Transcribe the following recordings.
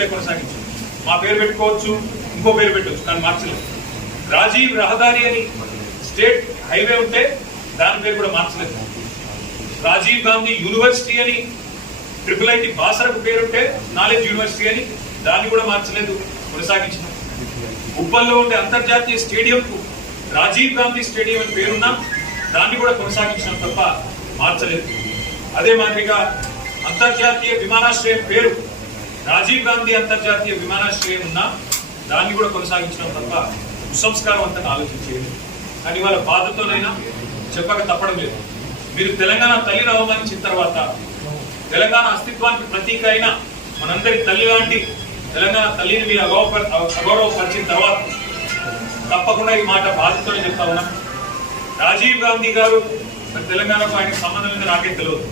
అట్లే కొనసాగించాం. మా పేరు పెట్టుకోవచ్చు, ఇంకో పేరు పెట్టవచ్చు, కానీ మార్చలేదు. రాజీవ్ రహదారి అని స్టేట్ హైవే ఉంటే దాని పేరు కూడా మార్చలేదు. రాజీవ్ గాంధీ యూనివర్సిటీ అని IIIT బాసరకు పేరుంటే నాలెడ్జ్ యూనివర్సిటీ అని దాన్ని కూడా మార్చలేదు, కొనసాగించినాం. ఉప్పల్లో ఉండే అంతర్జాతీయ స్టేడియంకు రాజీవ్ గాంధీ స్టేడియం అని పేరున్నా దాన్ని కూడా కొనసాగించినాం తప్ప మార్చలేదు. అదే మాదిరిగా అంతర్జాతీయ విమానాశ్రయం పేరు రాజీవ్ గాంధీ అంతర్జాతీయ విమానాశ్రయం ఉన్నా దాన్ని కూడా కొనసాగించడం తప్ప కుసంస్కారవంతంగా ఆలోచించేది. కానీ వాళ్ళ బాధతోనైనా చెప్పక తప్పడం లేదు. మీరు తెలంగాణ తల్లిని అవమానించిన తర్వాత, తెలంగాణ అస్తిత్వానికి ప్రతీక అయిన మనందరి తల్లి లాంటి తెలంగాణ తల్లిని మీరు అగౌరవపరిచిన తర్వాత తప్పకుండా ఈ మాట బాధతోనే చెప్తా ఉన్నా. రాజీవ్ గాంధీ గారు తెలంగాణకు ఆయనకు సంబంధం లేదు, నాకే తెలియదు.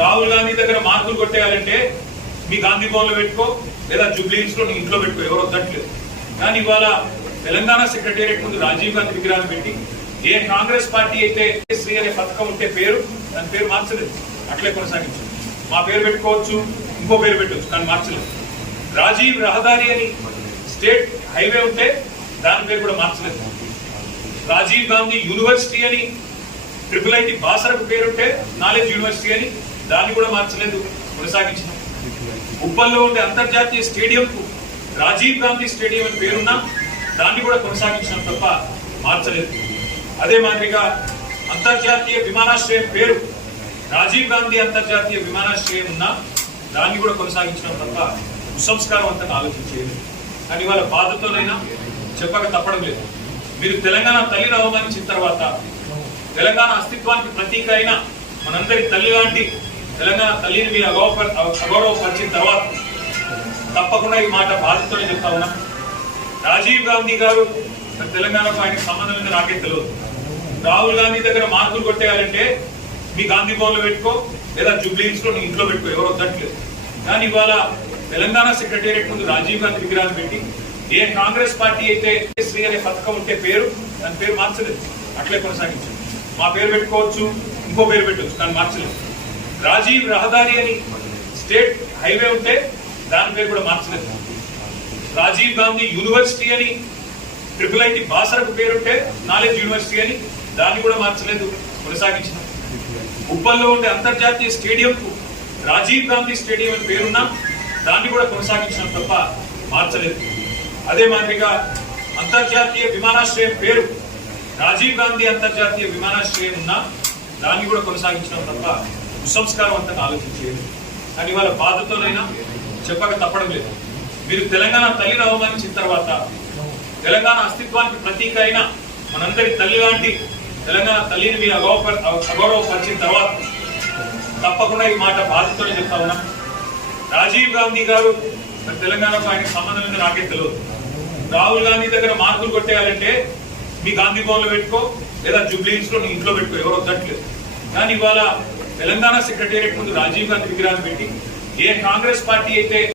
రాహుల్ గాంధీ దగ్గర మార్కులు కొట్టేయాలంటే మీ గాంధీ భవన్లో పెట్టుకో, లేదా జూబ్లీహిల్స్ లో నీ ఇంట్లో పెట్టుకో, ఎవరు వద్దట్లేదు. కానీ ఇవాళ తెలంగాణ సెక్రటేరియట్ ముందు రాజీవ్ గాంధీ విగ్రహాన్ని పెట్టి ఏ కాంగ్రెస్ పార్టీ అయితే శ్రీ అనే పథకం ఉంటే పేరు, దాని పేరు మార్చలేదు, అట్లే కొనసాగించు. మా పేరు పెట్టుకోవచ్చు, ఇంకో పేరు పెట్టవచ్చు, కానీ మార్చలేదు. రాజీవ్ రహదారి అని స్టేట్ హైవే ఉంటే దాని పేరు కూడా మార్చలేదు. రాజీవ్ గాంధీ యూనివర్సిటీ అని IIIT బాసరకు పేరుంటే నాలెడ్జ్ యూనివర్సిటీ అని దాన్ని కూడా మార్చలేదు, కొనసాగించినాం. ఉప్పల్లో ఉండే అంతర్జాతీయ స్టేడియంకు రాజీవ్ గాంధీ స్టేడియం అని పేరున్నా దాన్ని కూడా కొనసాగించినాం తప్ప మార్చలేదు. అదే మాదిరిగా అంతర్జాతీయ విమానాశ్రయం పేరు రాజీవ్ గాంధీ అంతర్జాతీయ విమానాశ్రయం ఉన్నా దాన్ని కూడా కొనసాగించడం తప్ప కుసంస్కారవంతంగా ఆలోచించేది. కానీ వాళ్ళ బాధతోనైనా చెప్పక తప్పడం లేదు. మీరు తెలంగాణ తల్లిని అవమానించిన తర్వాత, తెలంగాణ అస్తిత్వానికి ప్రతీక అయిన మనందరి తల్లి లాంటి తెలంగాణ తల్లిని మీరు అగౌరవపరిచిన తర్వాత తప్పకుండా ఈ మాట బాధతోనే చెప్తా ఉన్నా. రాజీవ్ గాంధీ గారు తెలంగాణకు ఆయనకు సంబంధం లేదు, నాకే తెలియదు. రాహుల్ గాంధీ దగ్గర మార్కులు కొట్టేయాలంటే మీ గాంధీ భవన్లో పెట్టుకో, లేదా జూబ్లీహిల్స్ లో నీ ఇంట్లో పెట్టుకో, ఎవరు వద్దట్లేదు. కానీ ఇవాళ తెలంగాణ సెక్రటేరియట్ ముందు రాజీవ్ గాంధీ విగ్రహాన్ని పెట్టి ఏ కాంగ్రెస్ పార్టీ అయితే శ్రీ అనే పథకం ఉంటే పేరు, దాని పేరు మార్చలేదు, అట్లే కొనసాగించు. మా పేరు పెట్టుకోవచ్చు, ఇంకో పేరు పెట్టవచ్చు, కానీ మార్చలేదు. రాజీవ్ రహదారి అని స్టేట్ హైవే ఉంటే దాని పేరు కూడా మార్చలేదు. రాజీవ్ గాంధీ యూనివర్సిటీ అని IIIT బాసరకు పేరుంటే నాలెడ్జ్ యూనివర్సిటీ అని దాన్ని కూడా మార్చలేదు, కొనసాగించినాం. ఉప్పల్లో ఉండే అంతర్జాతీయ స్టేడియంకు రాజీవ్ గాంధీ స్టేడియం అని పేరున్నా దాన్ని కూడా కొనసాగించడం తప్ప మార్చలేదు. అదే మాదిరిగా అంతర్జాతీయ విమానాశ్రయం పేరు రాజీవ్ గాంధీ అంతర్జాతీయ విమానాశ్రయం ఉన్నా దాన్ని కూడా కొనసాగించడం తప్ప కుసంస్కారవంతంగా ఆలోచించేది. కానీ వాళ్ళ బాధతోనైనా చెప్పక తప్పడం లేదు. మీరు తెలంగాణ తల్లిని అవమానించిన తర్వాత, తెలంగాణ అస్తిత్వానికి ప్రతీక అయిన మనందరి తల్లి లాంటి తెలంగాణ తల్లిని మీరు అగౌరవపరిచిన తర్వాత తప్పకుండా ఈ మాట బాధతోనే చెప్తా ఉన్నా. రాజీవ్ గాంధీ గారు తెలంగాణకు ఆయనకు సంబంధం లేదు, నాకే తెలియదు. రాహుల్ గాంధీ దగ్గర మార్కులు కొట్టేయాలంటే మీ గాంధీ భవన్లో పెట్టుకో, లేదా జూబ్లీహిల్స్ లో నీ ఇంట్లో పెట్టుకో, ఎవరు వద్దట్లేదు. కానీ ఇవాళ తెలంగాణ సెక్రటేరియట్ ముందు రాజీవ్ గాంధీ విగ్రహాన్ని పెట్టి ఏ కాంగ్రెస్ పార్టీ అయితే